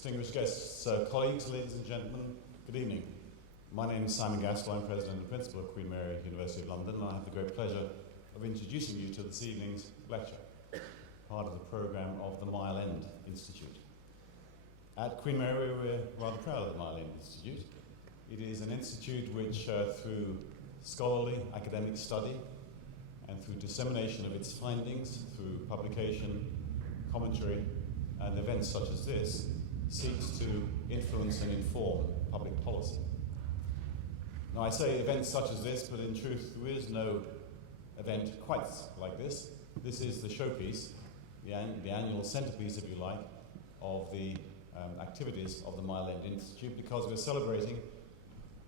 Distinguished guests, colleagues, ladies and gentlemen, good evening. My name is Simon Gaskell. I'm President and Principal of Queen Mary University of London, and I have the great pleasure of introducing you to this evening's lecture, part of the programme of the Mile End Institute. At Queen Mary, we're rather proud of the Mile End Institute. It is an institute which, through scholarly academic study and through dissemination of its findings, through publication, commentary, and events such as this, seeks to influence and inform public policy. Now, I say events such as this, but in truth, there is no event quite like this. This is the showpiece, the annual centrepiece, if you like, of the activities of the Mile End Institute, because we're celebrating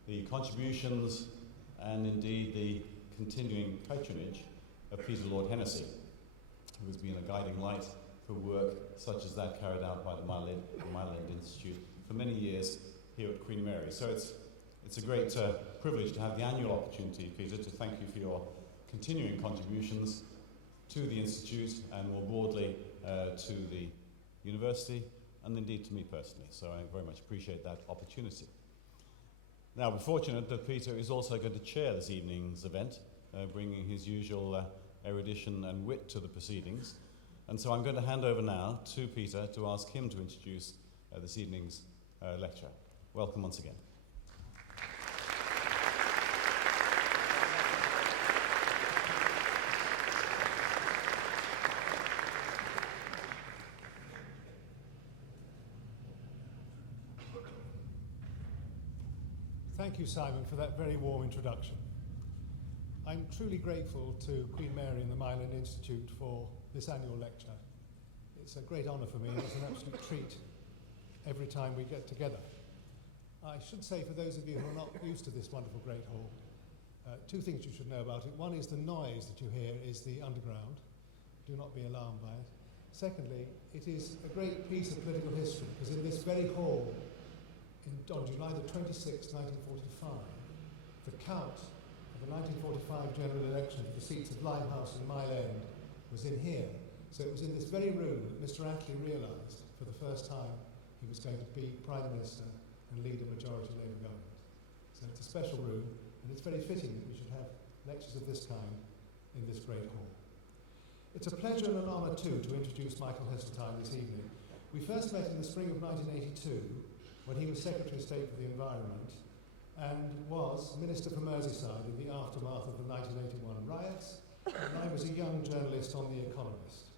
the contributions and indeed the continuing patronage of Peter Lord Hennessy, who has been a guiding light for work such as that carried out by the Mile End Institute for many years here at Queen Mary. So it's a great privilege to have the annual opportunity, Peter, to thank you for your continuing contributions to the Institute and more broadly to the university and indeed to me personally. So I very much appreciate that opportunity. Now, we're fortunate that Peter is also going to chair this evening's event, bringing his usual erudition and wit to the proceedings. And so I'm going to hand over now to Peter to ask him to introduce this evening's lecture. Welcome once again. Thank you, Simon, for that very warm introduction. I'm truly grateful to Queen Mary and the Mile End Institute for this annual lecture. It's a great honour for me, and it's an absolute treat every time we get together. I should say, for those of you who are not used to this wonderful great hall, two things you should know about it. One is the noise that you hear is the underground. Do not be alarmed by it. Secondly, it is a great piece of political history, because in this very hall, on July the 26th, 1945, the count of the 1945 general election for the seats of Limehouse and Mile End was in here. So it was in this very room that Mr. Attlee realised for the first time he was going to be Prime Minister and lead a majority Labour government. So it's a special room, and it's very fitting that we should have lectures of this kind in this great hall. It's a pleasure and an honour too to introduce Michael Heseltine this evening. We first met in the spring of 1982 when he was Secretary of State for the Environment and was Minister for Merseyside in the aftermath of the 1981 riots, and I was a young journalist on The Economist.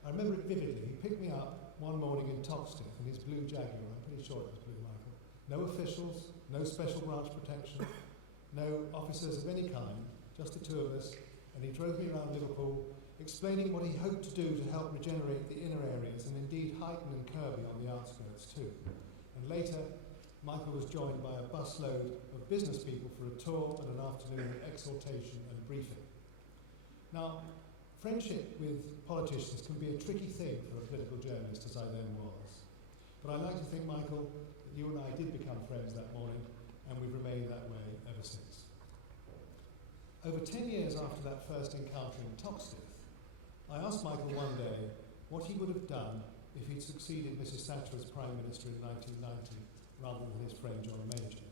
I remember it vividly. He picked me up one morning in Toxteth in his blue Jaguar. I'm pretty sure it was blue, Michael. No officials, no special branch protection, no officers of any kind, just the two of us, and he drove me around Liverpool explaining what he hoped to do to help regenerate the inner areas and indeed heighten and Kirby on the outskirts too. And later, Michael was joined by a busload of business people for a tour and an afternoon of exhortation and briefing. Now, friendship with politicians can be a tricky thing for a political journalist, as I then was. But I like to think, Michael, that you and I did become friends that morning, and we've remained that way ever since. Over 10 years after that first encounter in Toxteth, I asked Michael one day what he would have done if he'd succeeded Mrs. Thatcher as Prime Minister in 1990 rather than his friend John Major.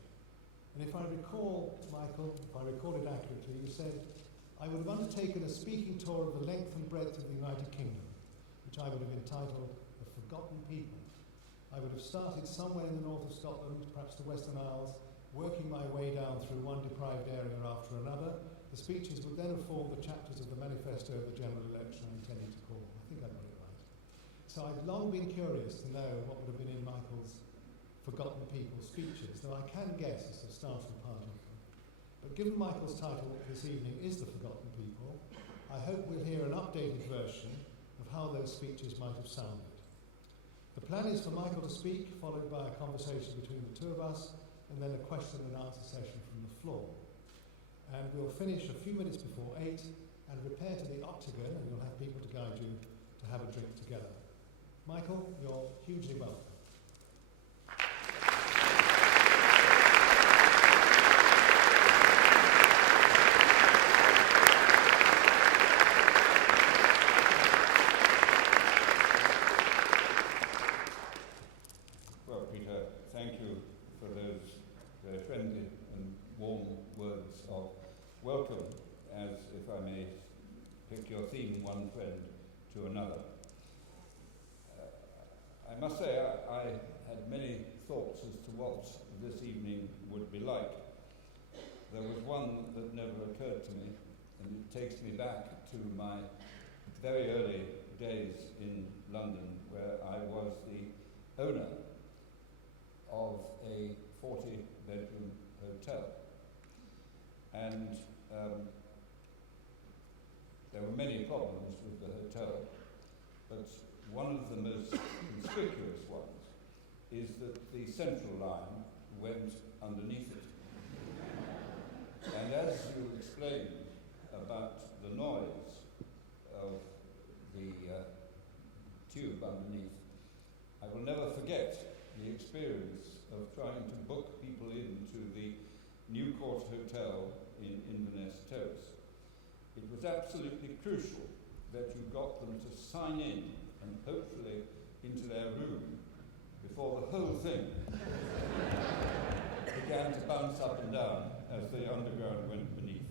And if I recall, Michael, if I recall it accurately, you said, I would have undertaken a speaking tour of the length and breadth of the United Kingdom, which I would have entitled The Forgotten People. I would have started somewhere in the north of Scotland, perhaps the Western Isles, working my way down through one deprived area after another. The speeches would then have formed the chapters of the manifesto of the general election I intended to call. I think I got it right. So I've long been curious to know what would have been in Michael's Forgotten People speeches, though I can guess it's a starting part of them. But given Michael's title this evening is The Forgotten People, I hope we'll hear an updated version of how those speeches might have sounded. The plan is for Michael to speak, followed by a conversation between the two of us, and then a question and answer session from the floor. And we'll finish a few minutes before 8 and repair to the Octagon, and you'll have people to guide you to have a drink together. Michael, you're hugely welcome. friend to another. I must say I had many thoughts as to what this evening would be like. There was one that never occurred to me, and it takes me back to my very early days in London, where I was the owner of a 40-bedroom hotel. And there were many problems with the hotel, but one of the most conspicuous ones is that the central line went underneath it. And as you explained about the noise of the tube underneath, I will never forget the experience of trying to book people into the New Court Hotel in Inverness Terrace. It was absolutely crucial that you got them to sign in and hopefully into their room before the whole thing began to bounce up and down as the underground went beneath.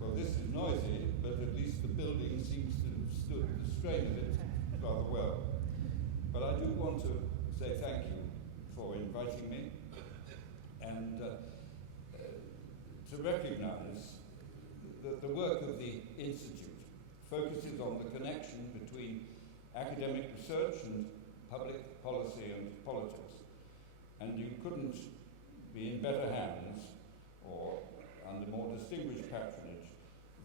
Well, this is noisy, but at least the building seems to have stood the strain of it rather well. But I do want to say thank you for inviting me and to recognise that the work of the Institute focuses on the connection between academic research and public policy and politics. And you couldn't be in better hands or under more distinguished patronage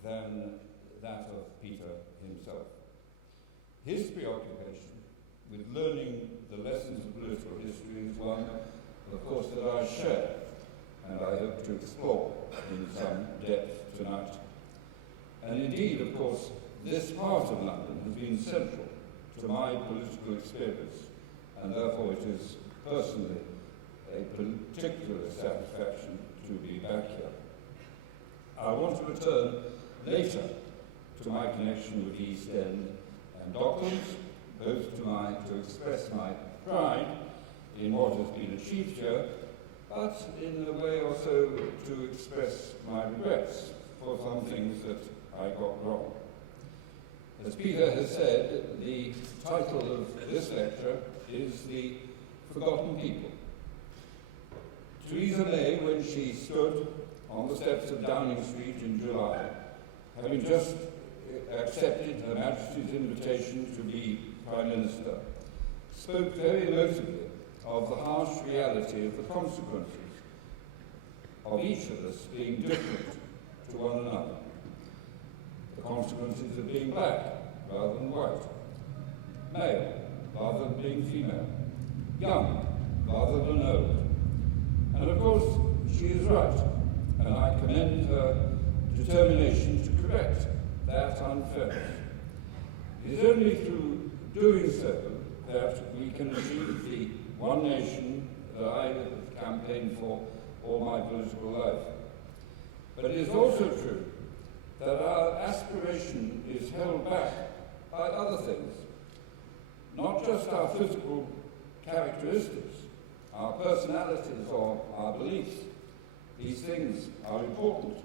than that of Peter himself. His preoccupation with learning the lessons of political history is one, of course, that I share, and I hope to explore in some depth tonight. And indeed, of course, this part of London has been central to my political experience, and therefore it is personally a particular satisfaction to be back here. I want to return later to my connection with the East End and Docklands, both to express my pride in what has been achieved here, but in a way also to express my regrets for some things that I got wrong. As Peter has said, the title of this lecture is The Forgotten People. Theresa May, when she stood on the steps of Downing Street in July, having just accepted Her Majesty's invitation to be Prime Minister, spoke very emotively of the harsh reality of the consequences of each of us being different to one another. The consequences of being black rather than white, male rather than being female, young rather than old. And of course, she is right, and I commend her determination to correct that unfairness. It is only through doing so that we can achieve the one nation that I have campaigned for all my political life. But it is also true that our aspiration is held back by other things, not just our physical characteristics, our personalities or our beliefs. These things are important,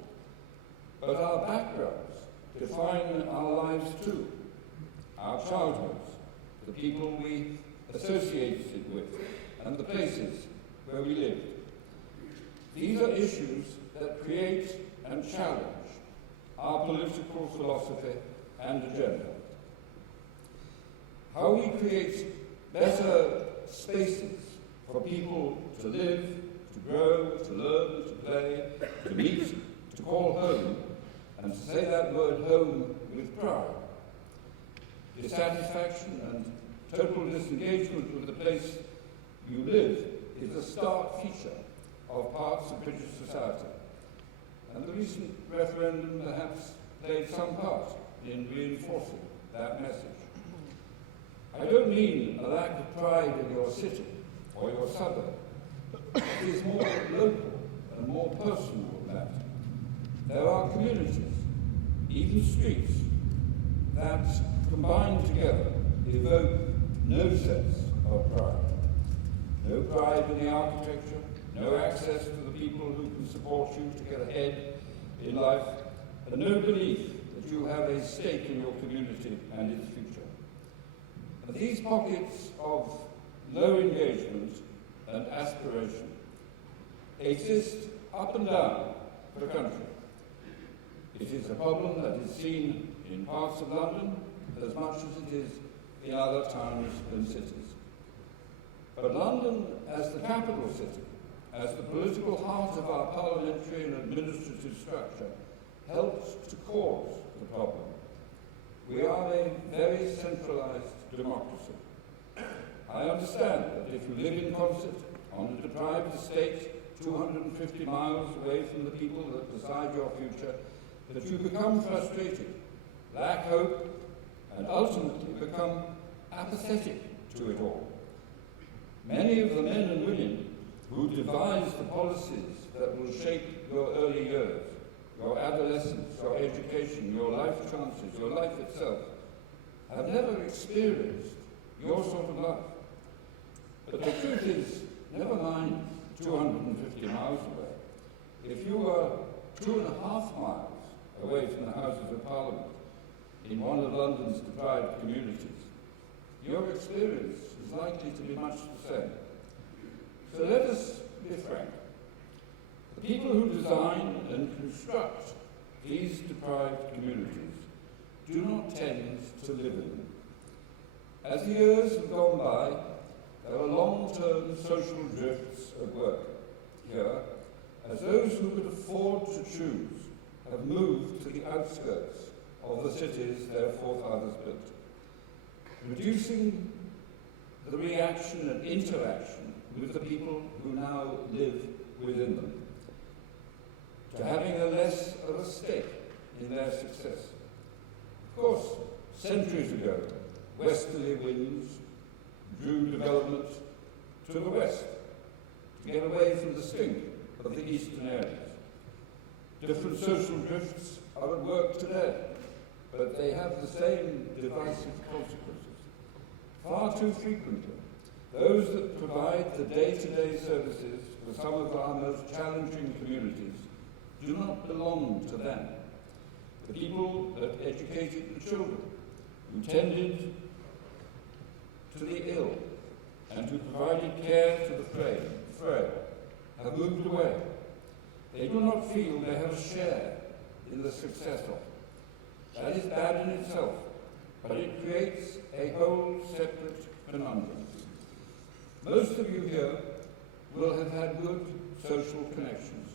but our backgrounds define our lives too, our childhoods, the people we associated with, and the places where we lived. These are issues that create and challenge our political philosophy and agenda. How we create better spaces for people to live, to grow, to learn, to play, to meet, to call home, and to say that word home with pride. Dissatisfaction and total disengagement with the place you live is a stark feature of parts of British society. And the recent referendum perhaps played some part in reinforcing that message. I don't mean a lack of pride in your city or your suburb. It is more local and more personal than that. There are communities, even streets, that combined together evoke no sense of pride. No pride in the architecture, no access to the people who can support you to get ahead in life, and no belief that you have a stake in your community and its future. And these pockets of low engagement and aspiration exist up and down the country. It is a problem that is seen in parts of London as much as it is in other towns and cities. But London, as the capital city, as the political heart of our parliamentary and administrative structure, helps to cause the problem. We are a very centralised democracy. I understand that if you live in concert on a deprived estate 250 miles away from the people that decide your future, that you become frustrated, lack hope, and ultimately become apathetic to it all. Many of the men and women who devise the policies that will shape your early years, your adolescence, your education, your life chances, your life itself, have never experienced your sort of life. But the truth is, never mind 250 miles away. If you were 2.5 miles away from the Houses of Parliament in one of London's deprived communities, your experience is likely to be much the same. So let us be frank. The people who design and construct these deprived communities do not tend to live in them. As the years have gone by, there are long-term social drifts at work here, as those who could afford to choose have moved to the outskirts of the cities their forefathers built, reducing the reaction and interaction with the people who now live within them, to having a less of a stake in their success. Of course, centuries ago, westerly winds drew development to the west to get away from the stink of the eastern areas. Different social drifts are at work today, but they have the same divisive consequences. Far too frequently, those that provide the day-to-day services for some of our most challenging communities do not belong to them. The people that educated the children, who tended to the ill, and who provided care to the frail, have moved away. They do not feel they have a share in the success of it. That is bad in itself, but it creates a whole separate conundrum. Most of you here will have had good social connections.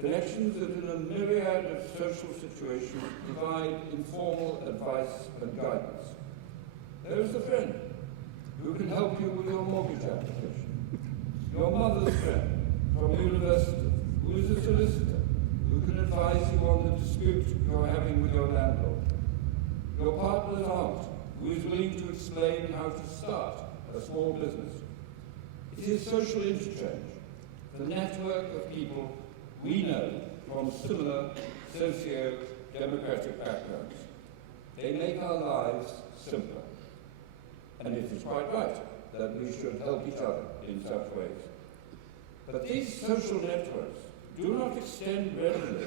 Connections that in a myriad of social situations provide informal advice and guidance. There is a friend who can help you with your mortgage application. Your mother's friend from university who is a solicitor who can advise you on the dispute you're having with your landlord. Your partner's aunt who is willing to explain how to start a small business. It is social interchange, the network of people we know from similar socio-democratic backgrounds. They make our lives simpler. And it is quite right that we should help each other in such ways. But these social networks do not extend readily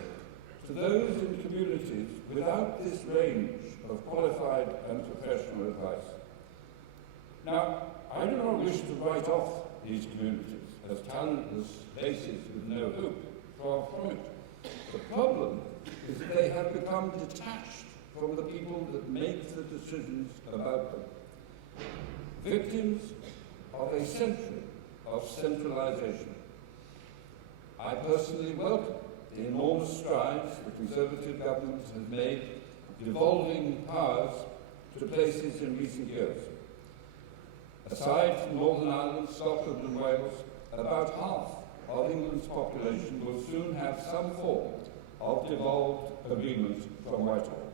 to those in communities without this range of qualified and professional advice. Now, I do not wish to write off these communities as talentless places with no hope. Far from it. The problem is that they have become detached from the people that make the decisions about them. Victims of a century of centralisation. I personally welcome the enormous strides the Conservative government has made devolving powers to places in recent years. Aside from Northern Ireland, Scotland and Wales, about half of England's population will soon have some form of devolved agreement from Whitehall.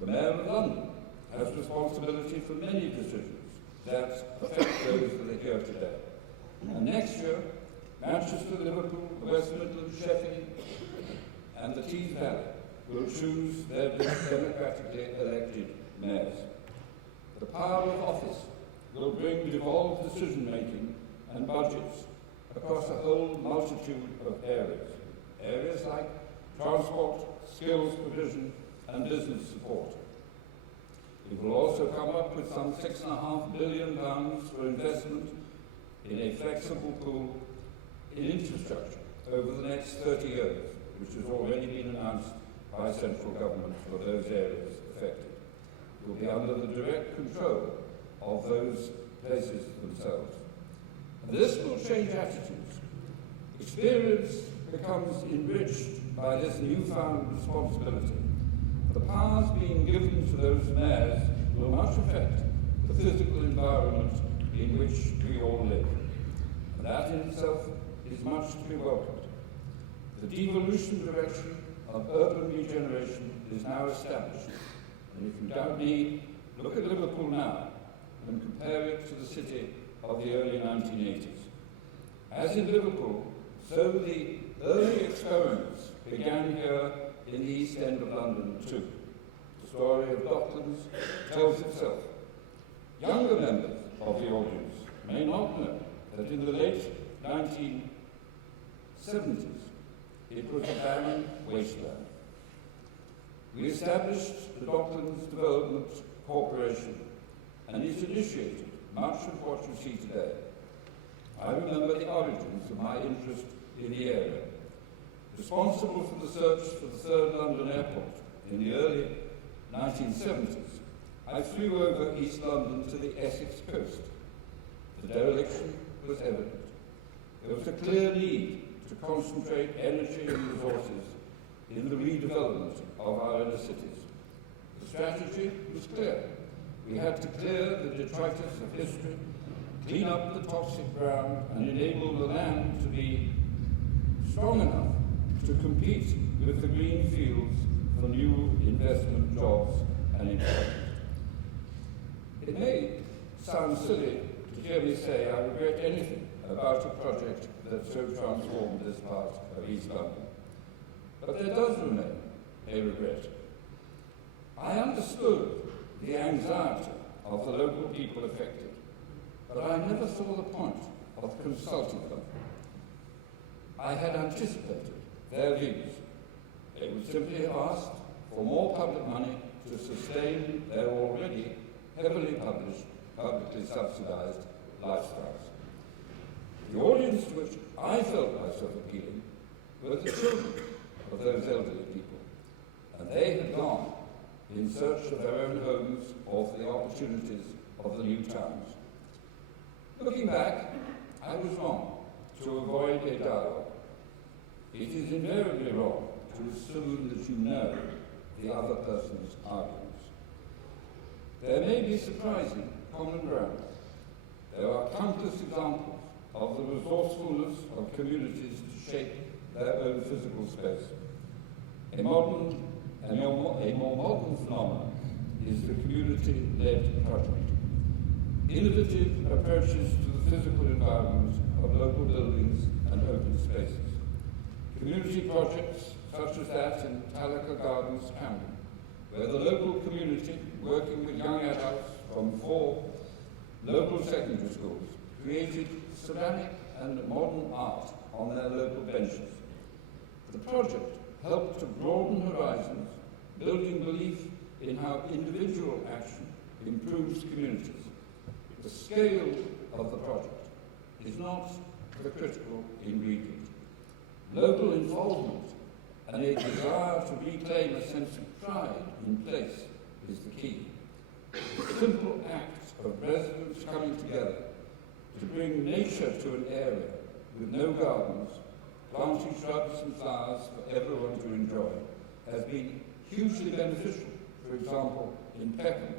The Mayor of London has responsibility for many decisions that affect those that are here today. And next year, Manchester, Liverpool, the West Midlands, Sheffield, and the Tees Valley will choose their democratically elected mayors. The power of office will bring devolved decision-making and budgets across a whole multitude of areas. Areas like transport, skills provision, and business support. It will also come up with some £6.5 billion for investment in a flexible pool in infrastructure over the next 30 years, which has already been announced by central government for those areas affected. It will be under the direct control of those places themselves. And this will change attitudes. Experience becomes enriched by this newfound responsibility. The powers being given to those mayors will much affect the physical environment in which we all live. And that in itself is much to be welcomed. The devolution direction of urban regeneration is now established. And if you doubt me, look at Liverpool now and compare it to the city of the early 1980s. As in Liverpool, so the early experiments began here in the East End of London too. The story of Docklands tells itself. Younger members of the audience may not know that in the late 1970s it was a barren wasteland. We established the Docklands Development Corporation and it initiated much of what you see today. I remember the origins of my interest in the area. Responsible for the search for the third London airport in the early 1970s, I flew over East London to the Essex coast. The dereliction was evident. There was a clear need to concentrate energy and resources in the redevelopment of our inner cities. The strategy was clear. We had to clear the detritus of history, clean up the toxic ground, and enable the land to be strong enough to compete with the green fields for new investment jobs and employment. It may sound silly to hear me say I regret anything about a project that so transformed this part of East London. But there does remain a regret. I understood the anxiety of the local people affected, but I never saw the point of consulting them. I had anticipated their views. They would simply have asked for more public money to sustain their already heavily publicly subsidised lifestyles. The audience to which I felt myself appealing were the children of those elderly people, and they had gone in search of their own homes or for the opportunities of the new towns. Looking back, I was wrong to avoid a dialogue. It is invariably wrong to assume that you know the other person's arguments. There may be surprising common ground. There are countless examples of the resourcefulness of communities to shape their own physical space. A more modern phenomenon is the community-led project. Innovative approaches to the physical environment of local buildings and open spaces. Community projects such as that in Talaka Gardens, Camden, where the local community, working with young adults from 4 local secondary schools, created ceramic and modern art on their local benches. The project helped to broaden horizons, building belief in how individual action improves communities. The scale of the project is not the critical ingredient. Local involvement and a desire to reclaim a sense of pride in place is the key. The simple act of residents coming together to bring nature to an area with no gardens, planting shrubs and flowers for everyone to enjoy, has been hugely beneficial, for example, in Peckham.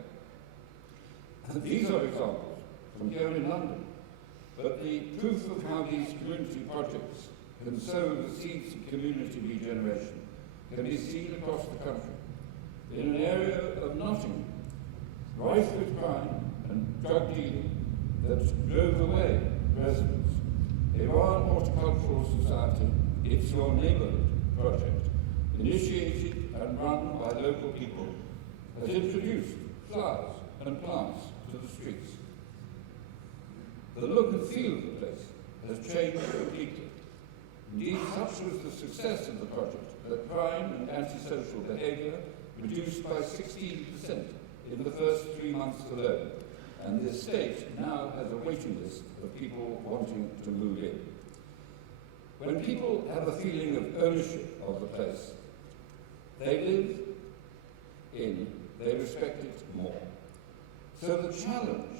And these are examples from here in London, but the proof of how these community projects can sow the seeds of community regeneration can be seen across the country. In an area of Nottingham, rife with crime and drug dealing that drove away residents, a Royal Horticultural Society, It's Your Neighbourhood project, initiated and run by local people, has introduced flowers and plants to the streets. The look and feel of the place has changed completely. Indeed, such was the success of the project that crime and antisocial behaviour reduced by 16% in the first 3 months alone, and the estate now has a waiting list of people wanting to move in. When people have a feeling of ownership of the place they live in, they respect it more. So the challenge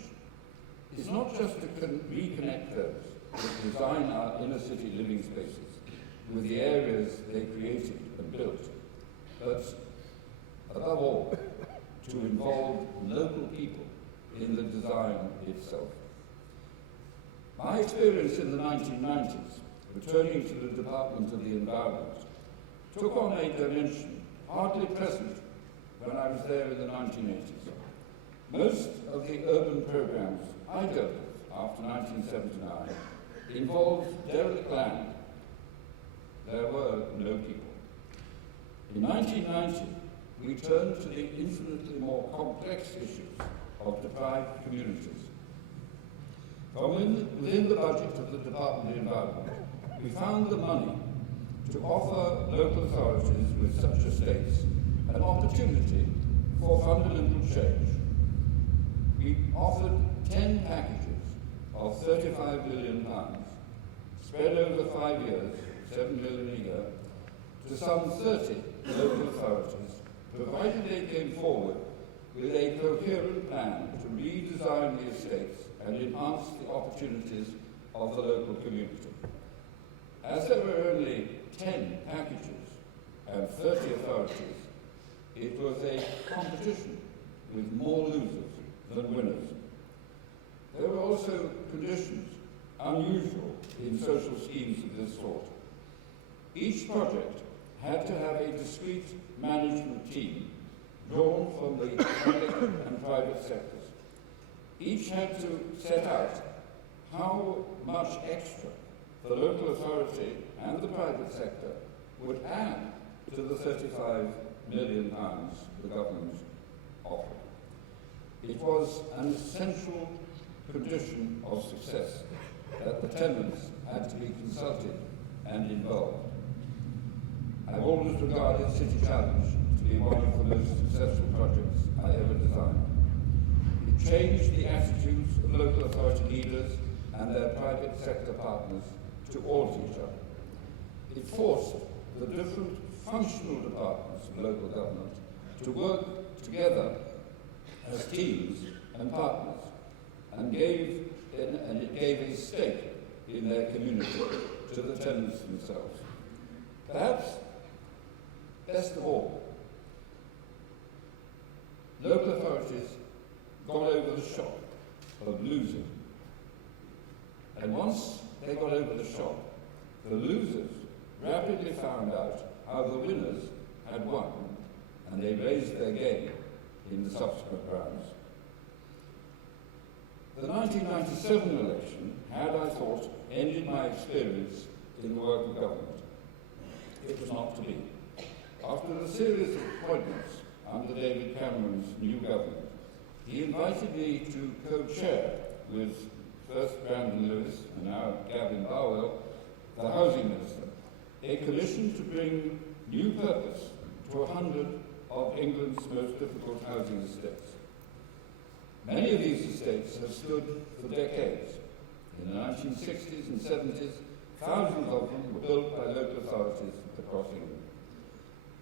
is not just to reconnect those that design our inner city living spaces with the areas they created and built, but above all, to involve local people in the design itself. My experience in the 1990s, returning to the Department of the Environment, took on a dimension hardly present when I was there in the 1980s. Most of the urban programs I dealt with after 1979 involved derelict land. There were no people. In 1990, we turned to the infinitely more complex issues of deprived communities. From within the budget of the Department of the Environment, we found the money to offer local authorities with such estates an opportunity for fundamental change. We offered 10 packages of £35 million, spread over 5 years, £7 million a year, to some 30 local authorities, provided they came forward with a coherent plan to redesign the estates and enhance the opportunities of the local community. As there were only 10 packages and 30 authorities, it was a competition with more losers than winners. There were also conditions unusual in social schemes of this sort. Each project had to have a discrete management team drawn from the public and private sectors. Each had to set out how much extra the local authority and the private sector would add to the £35 million the government offered. It was an essential condition of success that the tenants had to be consulted and involved. I've always regarded City Challenge to be one of the most successful projects I ever designed. It changed the attitudes of local authority leaders and their private sector partners to audit each other. It forced the different functional departments of local government to work together as teams and partners, and it gave a stake in their community to the tenants themselves. Perhaps, best of all, local authorities got over the shock of losing. And once they got over the shock, the losers rapidly found out how the winners had won, and they raised their game in the subsequent rounds. The 1997 election had, I thought, ended my experience in the work of government. It was not to be. After a series of appointments under David Cameron's new government, he invited me to co-chair with first Brandon Lewis and now Gavin Barwell, the Housing Minister, a commission to bring new purpose to 100 of England's most difficult housing estates. Many of these estates have stood for decades. In the 1960s and 70s, thousands of them were built by local authorities across England.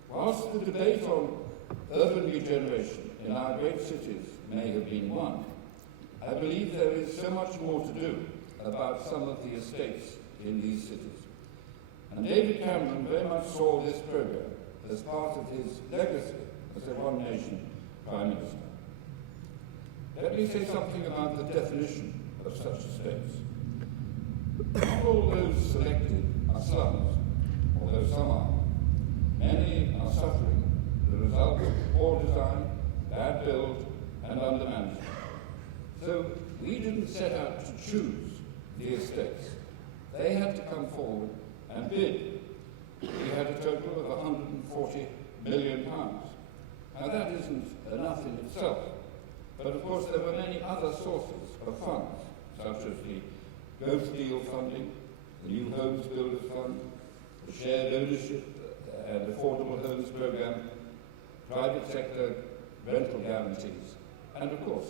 Whilst the debate on urban regeneration in our great cities may have been won, I believe there is so much more to do about some of the estates in these cities. And David Cameron very much saw this programme as part of his legacy as a One Nation Prime Minister. Let me say something about the definition of such estates. Not all those selected are slums, although some are. Many are suffering the result of poor design, bad build, and undermanagement. So we didn't set out to choose the estates. They had to come forward and bid. We had a total of £140 million. Now that isn't enough in itself, but of course there were many other sources of funds, such as the Growth Deal funding, the New Homes Builders Fund, the Shared Ownership and Affordable Homes Programme, private sector rental guarantees, and of course,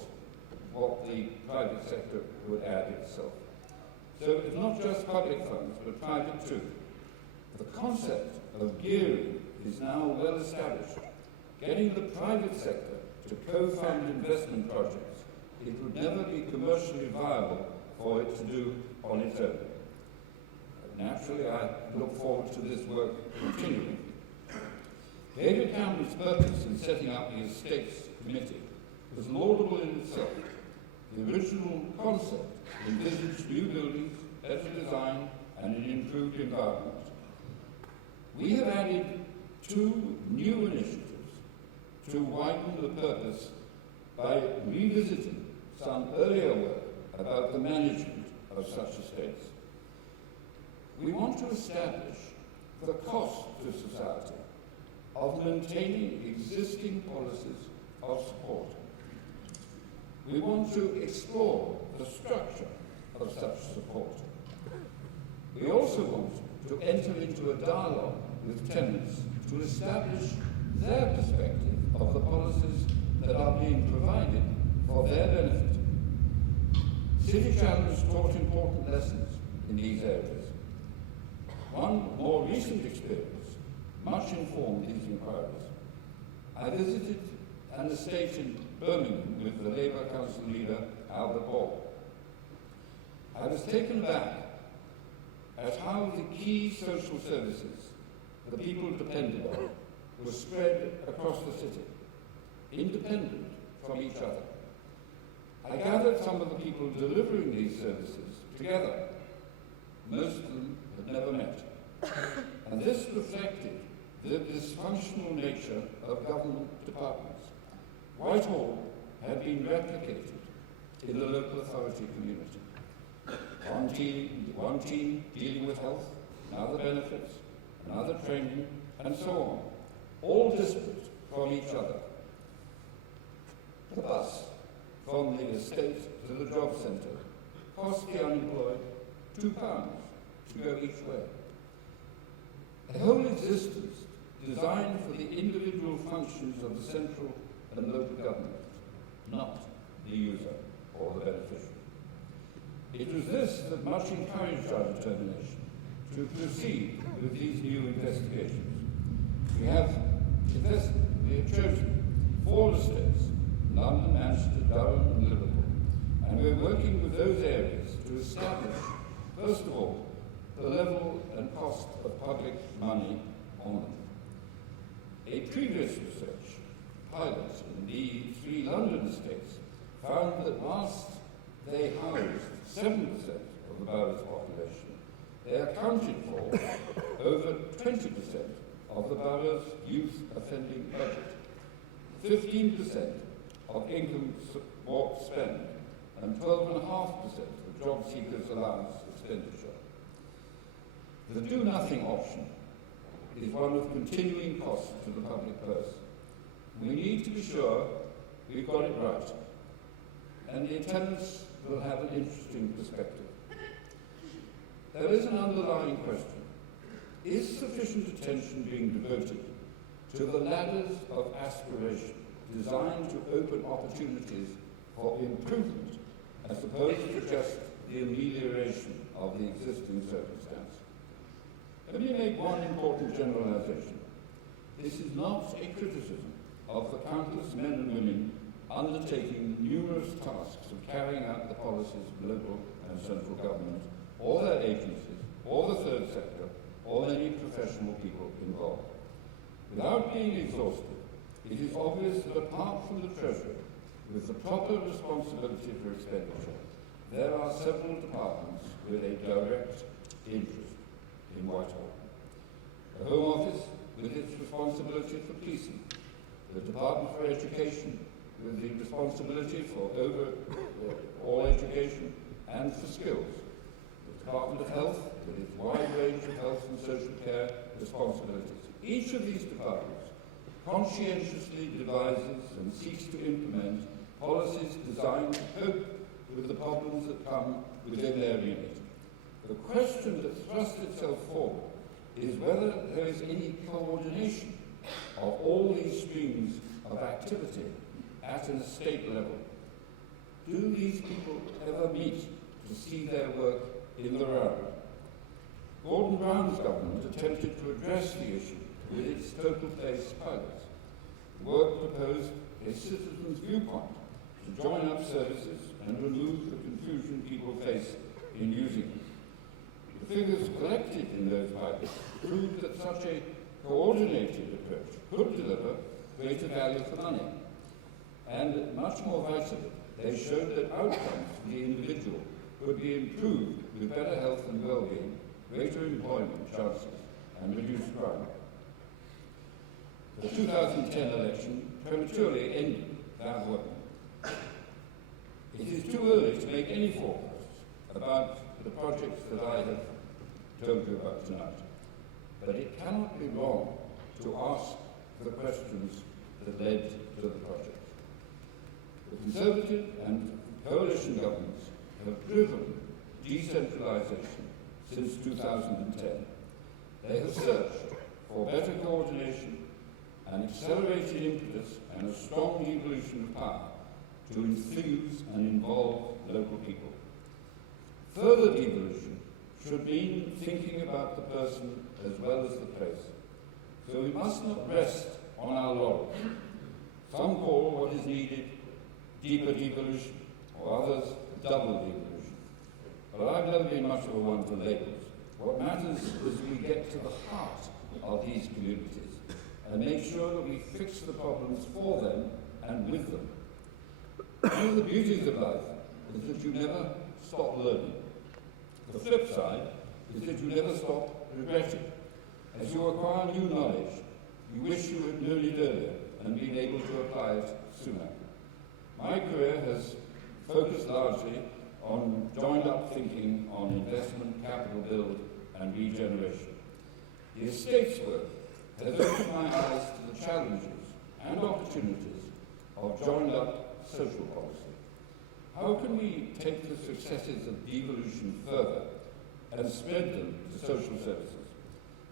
what the private sector would add itself. So it's not just public funds, but private too. The concept of gearing is now well established. Getting the private sector to co-fund investment projects, it would never be commercially viable for it to do on its own. Naturally, I look forward to this work continuing. David Cameron's purpose in setting up the Estates Committee was laudable in itself. The original concept envisaged new buildings, better design, and an improved environment. We have added 2 new initiatives to widen the purpose by revisiting some earlier work about the management of such estates. We want to establish the cost to society of maintaining existing policies of support. We want to explore the structure of such support. We also want to enter into a dialogue with tenants to establish their perspective of the policies that are being provided for their benefit. City Challenge taught important lessons in these areas. One more recent experience much informed these inquiries. I visited an estate in Birmingham with the Labour Council leader, Albert Ball. I was taken aback at how the key social services the people depended on were spread across the city, independent from each other. I gathered some of the people delivering these services together. Most of them had never met. And this reflected the dysfunctional nature of government departments. Whitehall had been replicated in the local authority community. One team dealing with health, another benefits, another training, and so on, all disparate from each other. The bus from the estate to the job centre cost the unemployed £2 to go each way. A whole existence designed for the individual functions of the central and local government, not the user or the beneficiary. It was this that much encouraged our determination to proceed with these new investigations. We have chosen 4 estates, London, Manchester, Durham and Liverpool, and we're working with those areas to establish, first of all, the level and cost of public money on them. A previous research pilot in the 3 London estates found that whilst they housed 7% of the borough's population, they accounted for over 20% of the borough's youth offending budget, 15% of income support spend, and 12.5% of job seekers' allowance expenditure. The do-nothing option is one of continuing costs to the public purse. We need to be sure we've got it right, and the tenants will have an interesting perspective. There is an underlying question. Is sufficient attention being devoted to the ladders of aspiration designed to open opportunities for improvement as opposed to just the amelioration of the existing circumstance? Let me make one important generalization. This is not a criticism of the countless men and women undertaking numerous tasks of carrying out the policies of local and central government, or their agencies, or the third sector, or many professional people involved. Without being exhaustive, it is obvious that apart from the Treasury, with the proper responsibility for expenditure, there are several departments with a direct interest in Whitehall. The Home Office, with its responsibility for policing, the Department for Education, with the responsibility for all education and for skills, the Department of Health, with its wide range of health and social care responsibilities. Each of these departments conscientiously devises and seeks to implement policies designed to cope with the problems that come within their remit. The question that thrusts itself forward is whether there is any coordination of all these streams of activity at an estate level? Do these people ever meet to see their work in the round? Gordon Brown's government attempted to address the issue with its total place pilot. The work proposed a citizen's viewpoint to join up services and remove the confusion people face in using them. The figures collected in those pilots proved that such a coordinated approach could deliver greater value for money. And much more vitally, they showed that outcomes for the individual could be improved with better health and well-being, greater employment chances, and reduced crime. The 2010 election prematurely ended that work. It is too early to make any forecasts about the projects that I have told you about tonight, but it cannot be wrong to ask the questions that led to the project. The Conservative and coalition governments have driven decentralisation since 2010. They have searched for better coordination, an accelerated impetus, and a strong devolution of power to enthuse and involve local people. Further devolution should mean thinking about the person as well as the place. So we must not rest on our laurels. Some call what is needed deeper devolution, or others double devolution. But I've never been much of a one for labels. What matters is we get to the heart of these communities and make sure that we fix the problems for them and with them. One of the beauties of life is that you never stop learning. The flip side is that you never stop regretting. As you acquire new knowledge, you wish you had known it earlier and been able to apply it sooner. My career has focused largely on joined-up thinking on investment, capital build, and regeneration. The estates work has opened my eyes to the challenges and opportunities of joined-up social policy. How can we take the successes of devolution further and spread them to social services?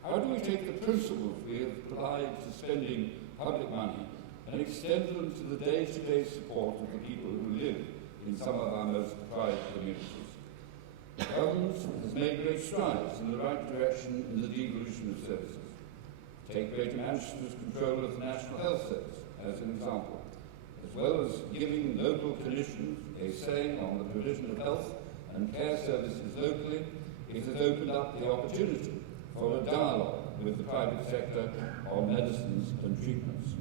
How do we take the principles we have applied to spending public money and extend them to the day-to-day support of the people who live in some of our most deprived communities? The government has made great strides in the right direction in the devolution of services. Take Greater Manchester's control of the National Health Service as an example. As well as giving local clinicians a say on the provision of health and care services locally, it has opened up the opportunity for a dialogue with the private sector on medicines and treatments.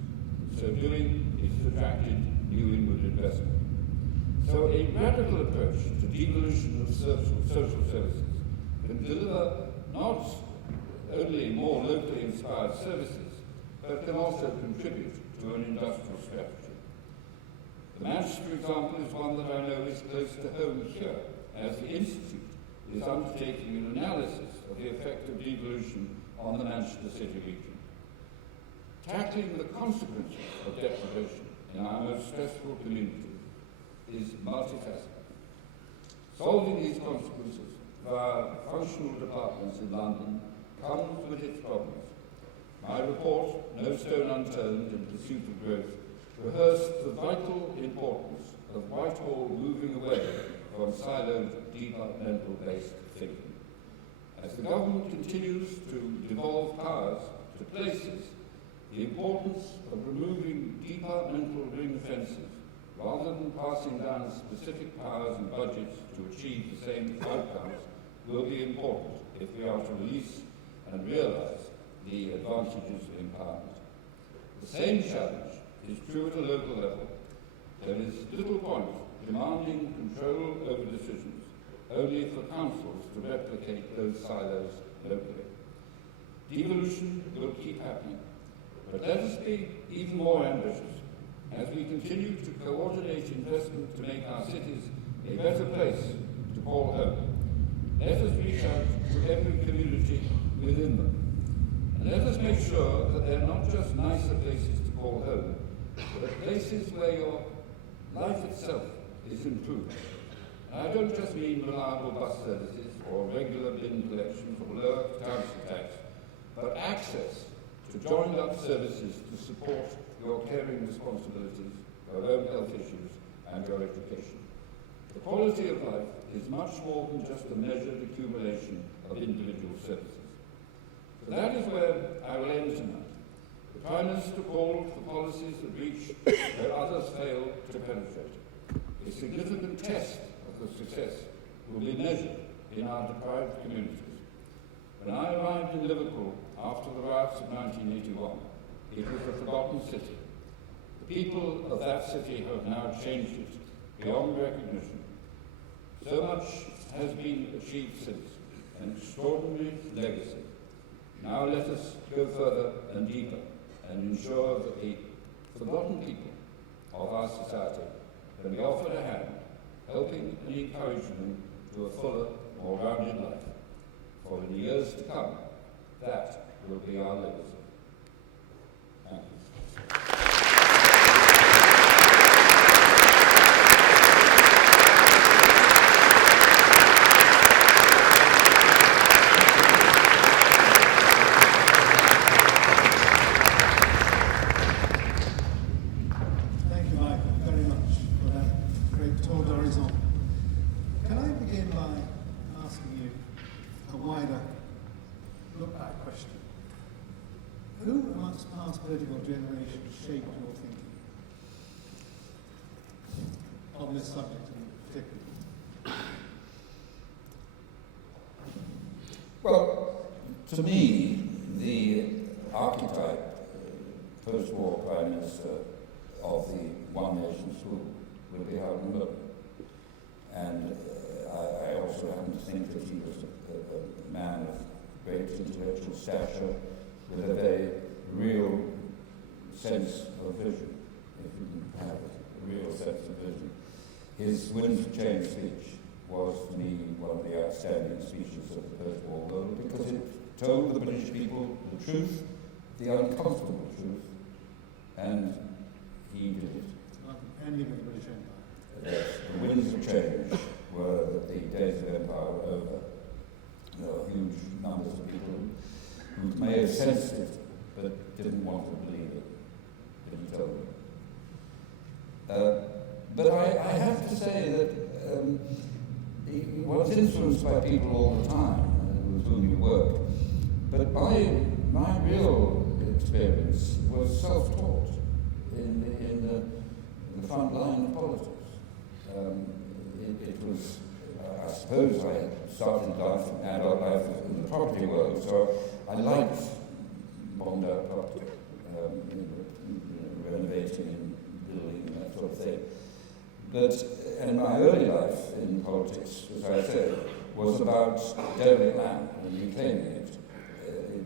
In so doing, it has attracted new inward investment. So a radical approach to devolution of social services can deliver not only more locally inspired services, but can also contribute to an industrial strategy. The Manchester example is one that I know is close to home here, as the Institute is undertaking an analysis of the effect of devolution on the Manchester City region. Tackling the consequences of deprivation in our most stressful communities is multifaceted. Solving these consequences via functional departments in London comes with its problems. My report, No Stone Unturned in Pursuit of Growth, rehearsed the vital importance of Whitehall moving away from siloed, departmental-based thinking. As the government continues to devolve powers to places, the importance of removing departmental ring fences rather than passing down specific powers and budgets to achieve the same outcomes will be important if we are to release and realise the advantages of empowerment. The same challenge is true at a local level. There is little point demanding control over decisions only for councils to replicate those silos locally. Devolution will keep happening, but let us be even more ambitious as we continue to coordinate investment to make our cities a better place to call home. Let us reach out to every community within them. And let us make sure that they're not just nicer places to call home, but places where your life itself is improved. And I don't just mean reliable bus services or regular bin collections or lower council tax, but access to join up services to support your caring responsibilities, your own health issues, and your education. The quality of life is much more than just a measured accumulation of individual services. So that is where I will end tonight. The Prime Minister called for policies that reach where others fail to penetrate. A significant test of the success will be measured in our deprived communities. When I arrived in Liverpool after the riots of 1981, it was a forgotten city. The people of that city have now changed it beyond recognition. So much has been achieved since, an extraordinary legacy. Now let us go further and deeper and ensure that the forgotten people of our society can be offered a hand, helping and encouraging them to a fuller, more rounded life. For in the years to come, that will be our legacy. Thank you. Thank you, Michael, very much for that great tour d'horizon. Can I begin by asking you a wider look-back question? Who amongst past political generations shaped your thinking on this subject in particular? Well, to me, the archetype, post-war Prime Minister of the One Nation School would be Howard Milton. And I also happen to think that he was a man of great intellectual stature with a very real sense of vision, if you can have a real sense of vision. His Winds of Change speech was, to me, one of the outstanding speeches of the post-war world because it told the British people the truth, the uncomfortable truth, and he did it. Like the ending of the British Empire. Yes, the winds of change were that the days of empire were over. There were huge numbers of people who may have sensed it, but didn't want to believe it, but he told them. But I have to say that he was influenced by people all the time with whom he worked, but my real experience was self-taught in the front line of politics. It was, I suppose I had started life, adult life in the property world, so I liked bombed out property, renovating and building and that sort of thing. But, and my early life in politics, as I said, was about derelict land and reclaiming it.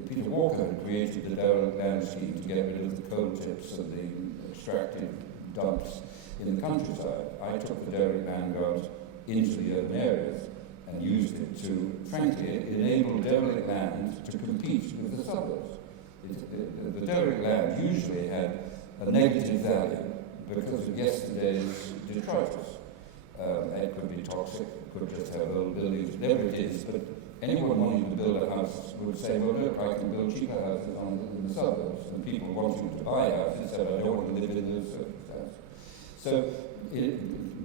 Peter Walker had created the derelict land scheme to get rid of the coal tips and the extractive dumps in the countryside. I took the derelict land grant into the urban areas and used it to, frankly, enable derelict land to compete with the suburbs. The derelict land usually had a negative value because of yesterday's detritus. It could be toxic, it could just have old buildings, whatever it is, but anyone wanting to build a house would say, well, look, I can build cheaper houses in the suburbs, and people wanting to buy houses said, I don't want to live in those circumstances. So,